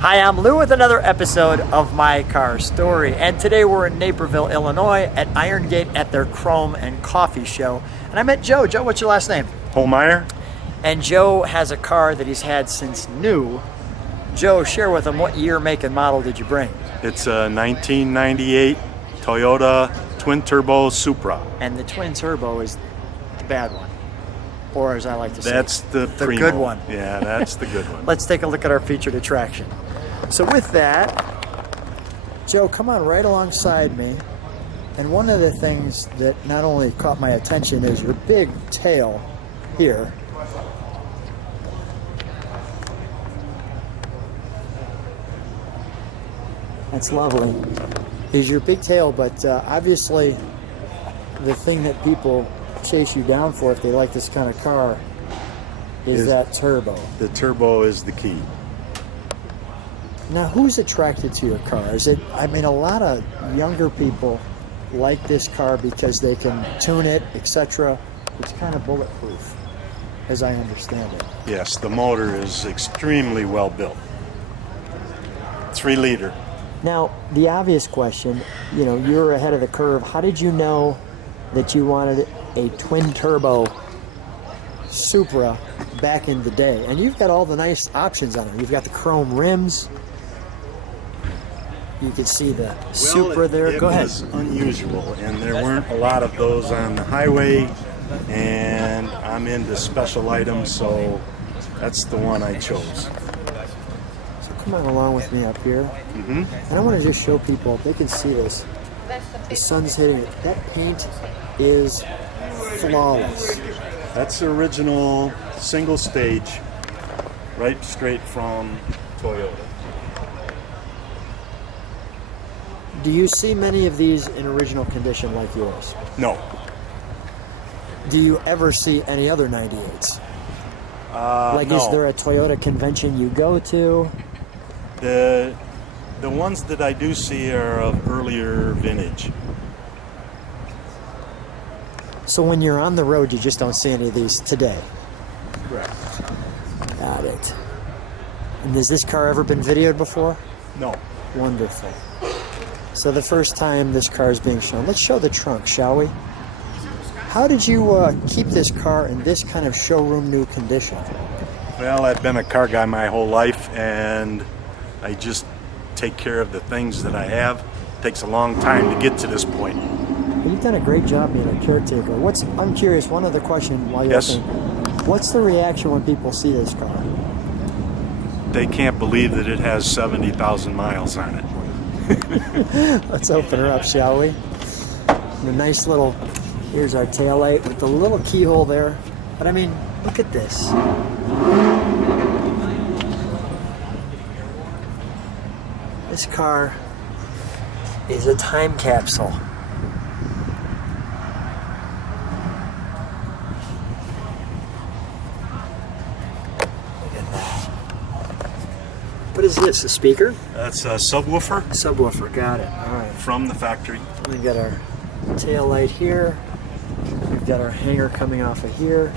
Hi, I'm Lou with another episode of My Car Story, and today we're in Naperville, Illinois at Iron Gate at their Chrome and Coffee Show. And I met Joe. Joe, what's your last name? Hollmier. And Joe has a car that he's had since new. Joe, share with him what year, make, and model did you bring? It's a 1998 Toyota Twin Turbo Supra. And the twin turbo is the bad one, or as I like to say, That's the primo. good one. Yeah, that's the good one. Let's take a look at our featured attraction. So with that, Joe, come on right alongside me. And one of the things that not only caught my attention is your big tail here. That's lovely. Is your big tail, but obviously the thing that people chase you down for if they like this kind of car is that turbo. The turbo is the key. Now, who's attracted to your car? Is it, I mean, a lot of younger people like this car because they can tune it, etc. It's kind of bulletproof, as I understand it. Yes, the motor is extremely well built. 3 liter. Now, the obvious question, you know, you're ahead of the curve. How did you know that you wanted a twin turbo Supra back in the day? And you've got all the nice options on it. You've got the chrome rims. You can see the Supra there. Go ahead. It was unusual, and there weren't a lot of those on the highway, and I'm into special items, so that's the one I chose. So come on along with me up here. And I want to just show people, they can see this. The sun's hitting it. That paint is flawless. That's the original single stage, right straight from Toyota. Do you see many of these in original condition like yours? No. Do you ever see any other 98s? No. Is there a Toyota convention you go to? The ones that I do see are of earlier vintage. So when you're on the road, you just don't see any of these today? Correct. Got it. And has this car ever been videoed before? No. Wonderful. So the first time this car is being shown, let's show the trunk, shall we? How did you keep this car in this kind of showroom new condition? Well, I've been a car guy my whole life, and I just take care of the things that I have. It takes a long time to get to this point. Well, you've done a great job being a caretaker. I'm curious, one other question while you're Yes. looking. What's the reaction when people see this car? They can't believe that it has 70,000 miles on it. Let's open her up, shall we? And a nice little, here's our taillight with the little keyhole there. But I mean, look at this. This car is a time capsule. Look at that. What is this, a speaker? That's a subwoofer Subwoofer, got it. All right. from the factory. We've got our tail light here. We've got our hanger coming off of here.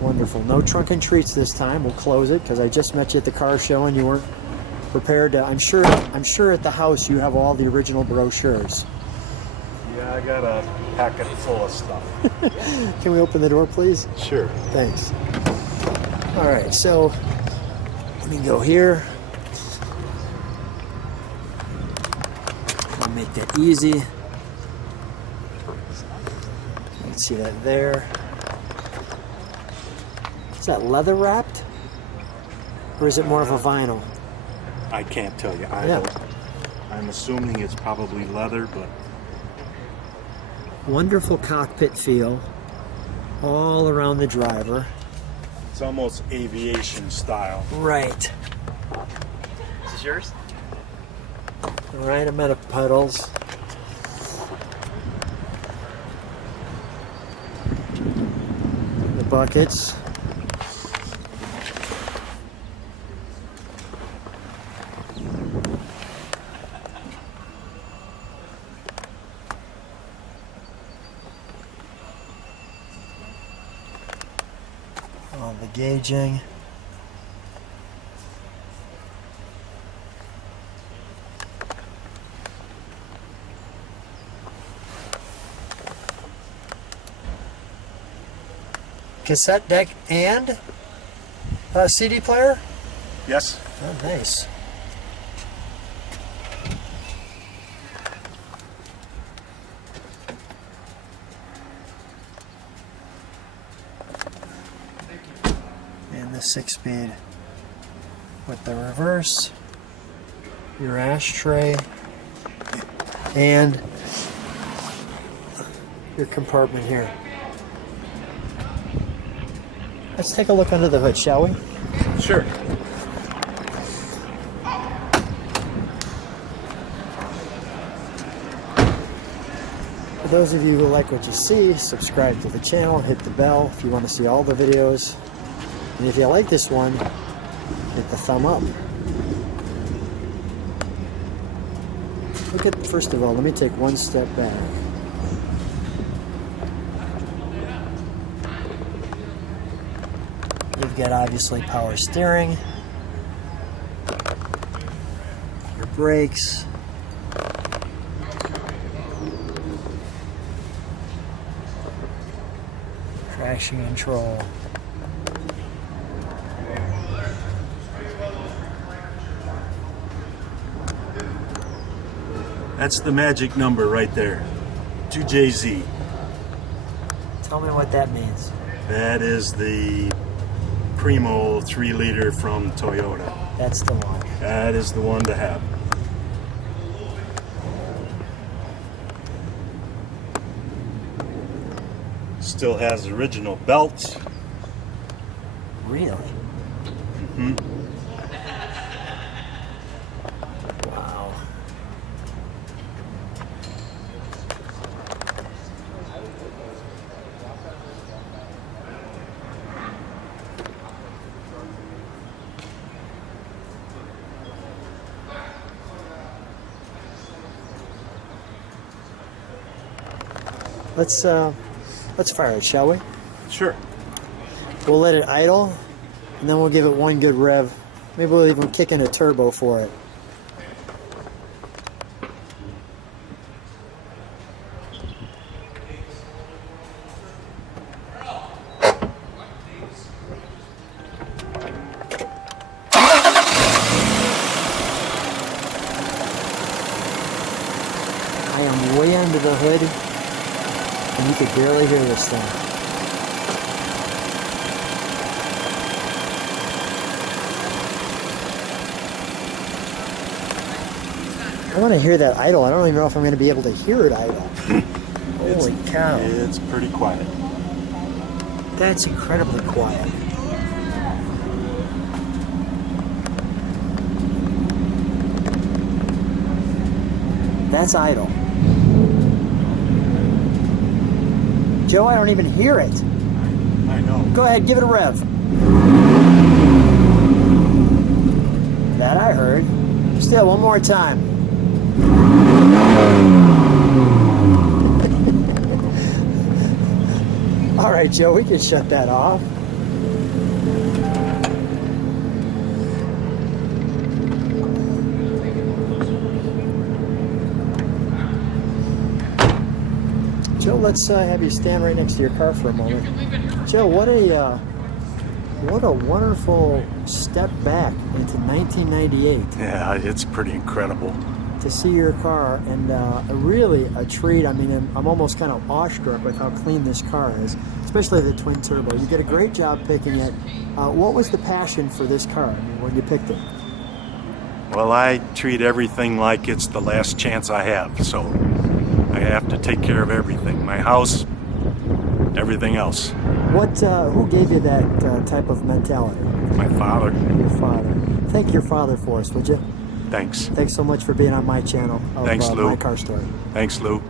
Wonderful. No trunk and treats this time. We'll close it because I just met you at the car show and you weren't prepared to. I'm sure at the house you have all the original brochures. Yeah, I got a packet full of stuff. Can we open the door, please? Sure. Thanks. All right, so let me go here. I'll make that easy. Let's see that there. Is that leather wrapped? Or is it more of a vinyl? I can't tell you. I'm assuming it's probably leather, but Wonderful cockpit feel all around the driver. it's almost aviation style. Right. Is this yours? All right, I'm out of pedals. The buckets. the gauging. Cassette deck and a CD player? Yes. Oh, nice. And the 6-speed with the reverse, your ashtray, and your compartment here. Let's take a look under the hood, shall we? Sure. For those of you who like what you see, subscribe to the channel, hit the bell if you want to see all the videos. And if you like this one, hit the thumb up. Look at, first of all, let me take one step back. You've got obviously power steering, your brakes, traction control. That's the magic number right there. 2JZ. Tell me what that means. That is the Primo 3-liter from Toyota. That's the one. That is the one to have. Still has original belts. Really? Mm-hmm. Wow. Let's fire it, shall we? Sure. We'll let it idle, and then we'll give it one good rev. Maybe we'll even kick in a turbo for it. I am way under the hood, and you could barely hear this thing. I want to hear that idle. I don't even know if I'm going to be able to hear it idle. Holy cow. It's pretty quiet. That's incredibly quiet. That's idle. Joe, I don't even hear it. I know. Go ahead, give it a rev. That I heard. Still, one more time. All right, Joe, we can shut that off. Joe, let's have you stand right next to your car for a moment. Joe, what a wonderful step back into 1998. Yeah, it's pretty incredible. To see your car, and really a treat. I mean, I'm almost kind of awestruck with how clean this car is, especially the twin turbo. You did a great job picking it. What was the passion for this car, I mean, when you picked it? Well, I treat everything like it's the last chance I have, so I have to take care of everything. My house, everything else. Who gave you that type of mentality? My father. Your father. Thank your father for us, would you? Thanks. Thanks so much for being on my channel of Thanks, Lou. My Car Story. Thanks, Lou.